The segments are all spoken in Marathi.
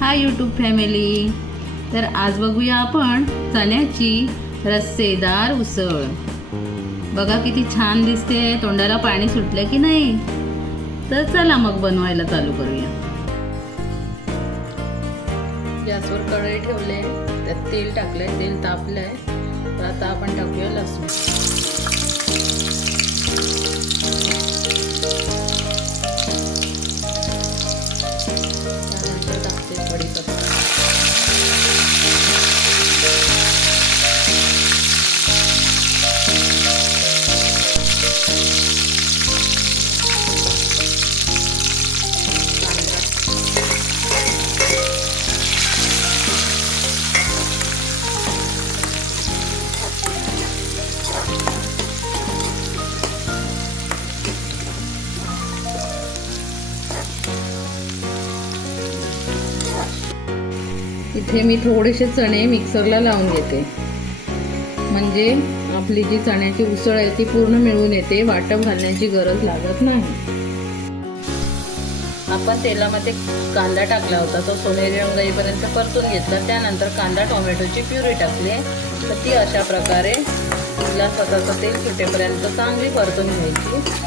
Hi YouTube family. तर आज बघूया आपण चण्याची रस्सेदार उसळ. बघा किती छान दिसते, तोंडाला पाणी सुटलं की नाही. तर चला मग बनवायला चालू करूया. गॅसवर कढई ठेवले, त्यात तेल टाकलंय, तेल तापलंय. तर आता आपण टाकूया लसूण. त्यानंतर टाकते कढीपत्ता. इथे मी थोडेसे चणे मिक्सरला लावून घेते, म्हणजे आपली जी चण्याची उसळ आहे ती पूर्ण मिळून येते, वाटप घालण्याची गरज लागत नाही. आपण तेलामध्ये कांदा टाकला होता, तो सोनेरी रंग येईपर्यंत परतून घेतला. त्यानंतर कांदा टोमॅटोची प्युरी टाकली. तर ती अशा प्रकारे तिला स्वतःचं तेल सुटेपर्यंत चांगली परतून घ्यायची.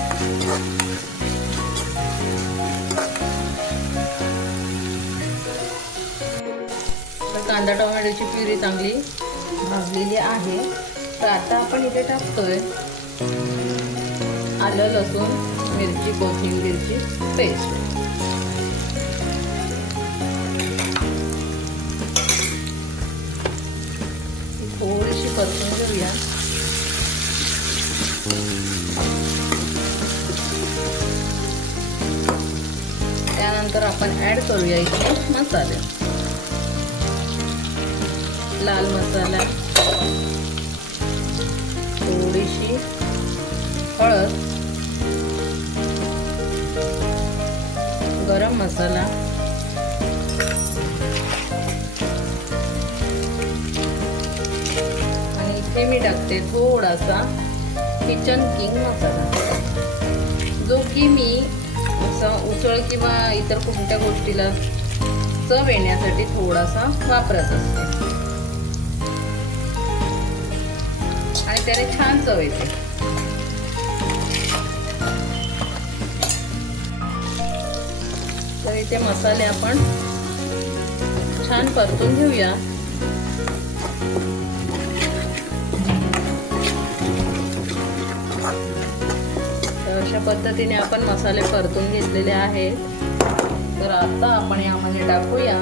कांदा टोमॅटोची प्युरी चांगली भाजलेली आहे. तर आता आपण इथे टाकतोय आलं, लसूण, मिरची, कोथिंबीरची पेस्ट. थोडीशी परतून घेऊया. त्यानंतर आपण ऍड करूया इथे मसाले. लाल मसाला, थोडीशी हळद, गरम मसाला, आणि इथे मी टाकते थोडासा किचन किंग मसाला, जो की मी असा उसळ किंवा इतर कोणत्या गोष्टीला चव येण्यासाठी थोडासा वापरत असते आणि त्याने छान चव येते. तर इथे मसाले आपण छान परतून घेऊया. तर अशा पद्धतीने आपण मसाले परतून घेतलेले आहेत. तर आता आपण यामध्ये टाकूया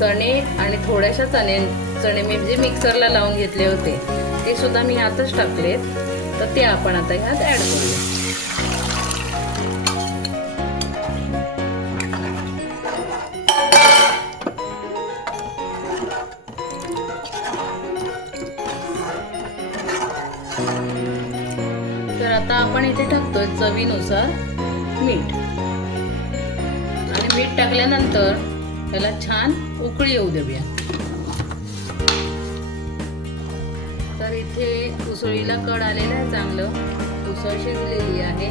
चणे, आणि थोड्याशा चणे मी जे मिक्सरला लावून घेतले होते ते सुद्धा मी यातच टाकलेत. तर ते आपण आता ह्यात ऍड करूया. तर आता आपण इथे टाकतोय चवीनुसार मीठ, आणि मीठ टाकल्यानंतर त्याला छान उकळी येऊ देऊया. तर इथे उसळीला कड आलेला आहे, चांगलं उसळ शिजलेली आहे.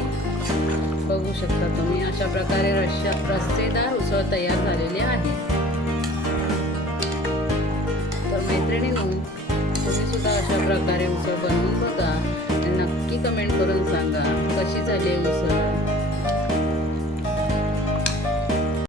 बघू शकता तुम्ही, अशा प्रकारे रस्सेदार उसळ तयार झालेली आहे. तर मैत्रिणींनो, तुम्ही सुद्धा अशा प्रकारे उसळ बनवून बघा आणि नक्की कमेंट करून सांगा कशी झाली उसळ.